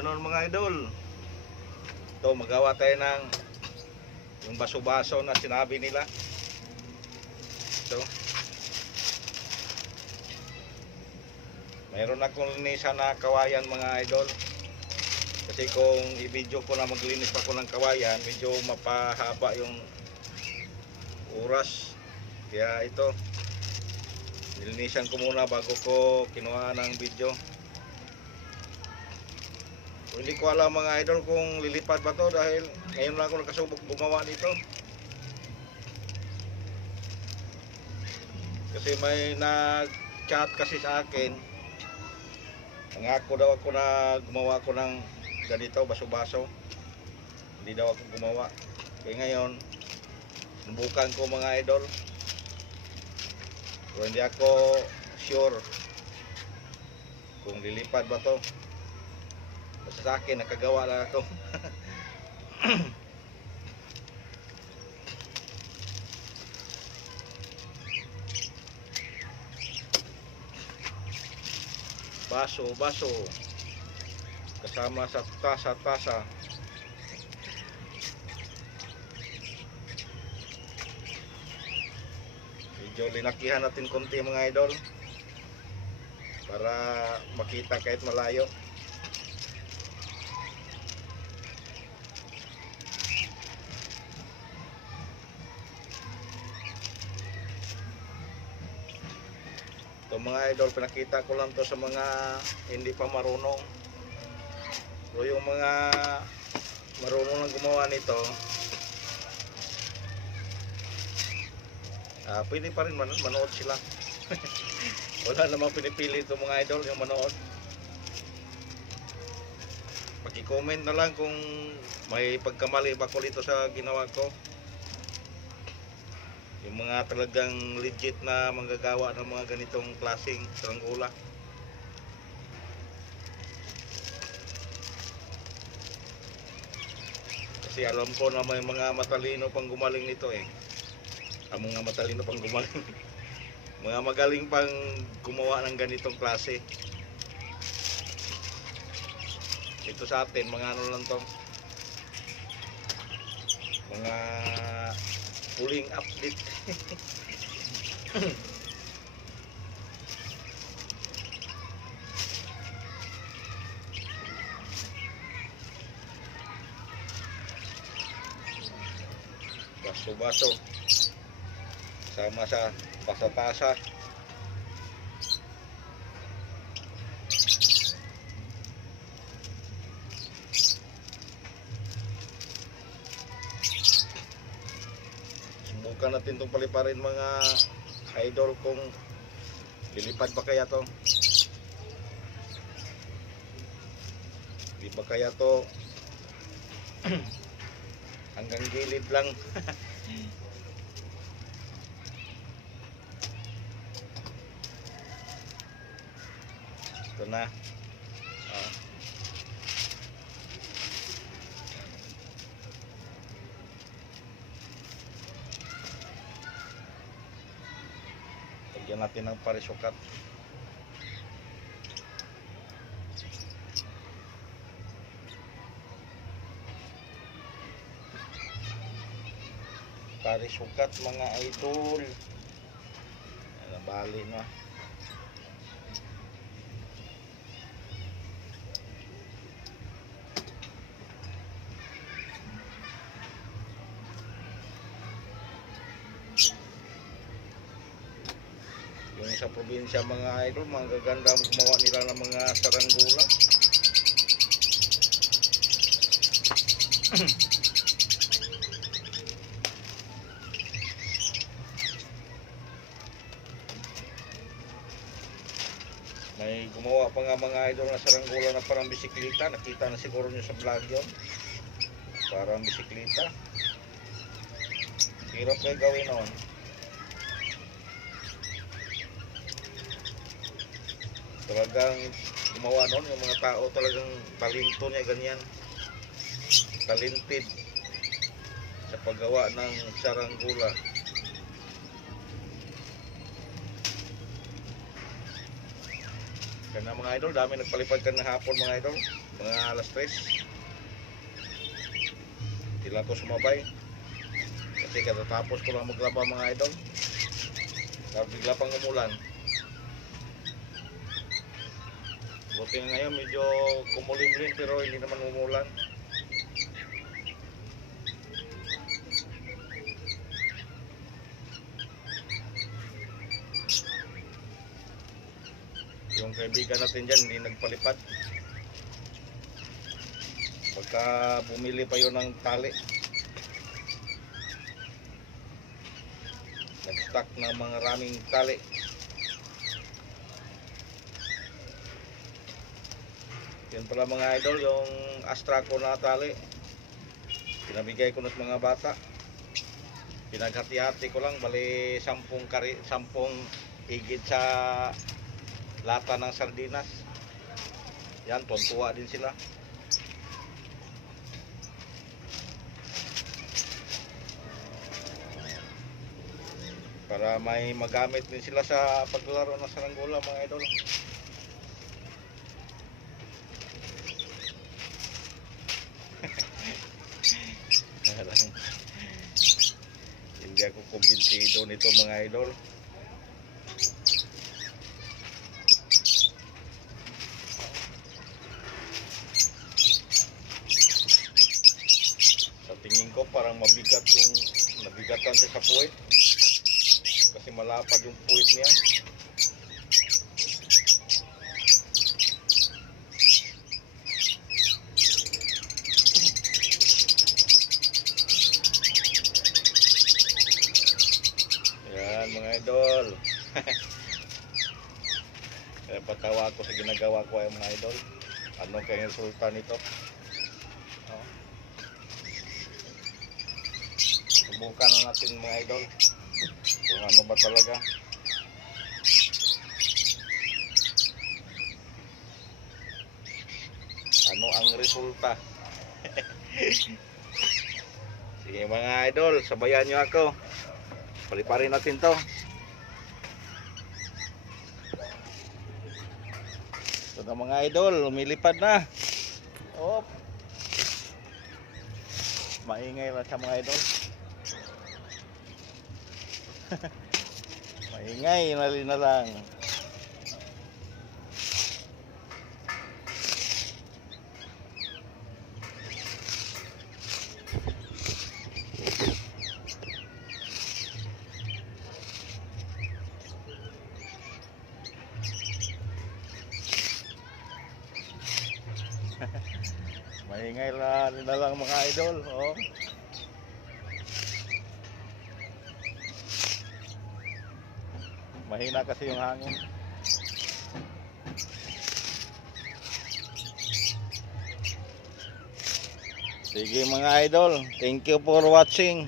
afternoon mga idol. Ito, magawa tayo ng yung baso-baso na sinabi nila. Ito. Mayroon akong linisan na kawayan mga idol. Kasi kung i-video ko na maglinis pa ko ng kawayan, medyo mapahaba yung oras. Kaya ito, nilinisan ko muna bago ko kinuha ng video. Hindi ko alam mga idol kung lilipad ba to dahil ngayon lang ako nakasubok gumawa nito. Kasi may nag-chat kasi sa akin. Nangako daw ako na gumawa ko ng ganito, baso-baso. Hindi daw ako gumawa. Kaya ngayon, subukan ko mga idol. Pero hindi ako sure kung lilipad ba to. Basta sa akin, nakagawa lang ako. Baso kasama sa tasa. Medyo linakihan natin konti mga idol para makita kahit malayo. Ito mga idol, pinakita ko lang to sa mga hindi pa marunong. Pero yung mga marunong lang gumawa nito, pwede pa rin manood sila. Wala namang pinipili ito mga idol, yung manood. Pag-i-comment na lang kung may pagkamali ba ko dito sa ginawa ko. Yung mga talagang legit na manggagawa ng mga ganitong klaseng saranggola. Kasi alam ko na may mga matalino pang gumaling nito eh. Ang mga matalino pang gumaling. Mga magaling pang gumawa ng ganitong klase. Ito sa atin, mga ano lang to. Mga huling update. Baso-baso sama sa tasa-tasa. Subukan natin itong paliparin mga idol kung lilipad ba kaya to. Di ba kaya to hanggang gilid lang. Ito na. Lagyan natin ng parisukat. Parisukat mga idol. Nabali na. Yung sa probinsya mga idol, mga gaganda gumawa nila ng mga saranggola. May gumawa pa nga mga idol na saranggola na parang bisikleta. Nakita na siguro nyo sa vlog yun. Parang bisikleta. Hirap kayo gawin noon. Talagang gumawa noon yung mga tao, talagang talento niya ganyan. Talented sa paggawa ng saranggola. Kaya na mga idol, dami nagpalipad ka ng hapon mga idol. Mga alas 3. Hindi lang ko sumabay. Kasi katatapos ko lang maglaba mga idol. Kaya bigla pang umulan. Buti nga ngayon medyo kumulimlim pero hindi naman umulan. Yung kaibigan natin dyan hindi nagpalipad. Baka bumili pa yun ng tali. Nag-stock ng mga raming tali. Yan pala mga idol, yung Astra ko na tali. Pinabigay ko na sa mga bata. Pinaghati-hati ko lang, bali 10 higit sa lata ng sardinas. Yan, tuntua din sila. Para may magamit din sila sa paglaro ng saranggola mga idol. Hindi ako kumbinsido nito mga idol. Sa tingin ko parang mabigat yung nabigatan siya sa puwit. Kasi malapad yung puwit niya. Yan mga idol. Kaya patawa ako sa ginagawa ko ay mga idol. Ano kaya resulta nito? Oh. Subukan na natin mga idol. Kung ano ba talaga. Ano ang resulta? Sige mga idol, sabayan nyo ako. Paliparin natin to. Ito na mga idol, lumilipad na. Op. Maingay lang siya mga idol. Maingay, nali na lang. Maingay na lang mga idol. Oh. Mahina kasi yung hangin. Sige mga idol, thank you for watching.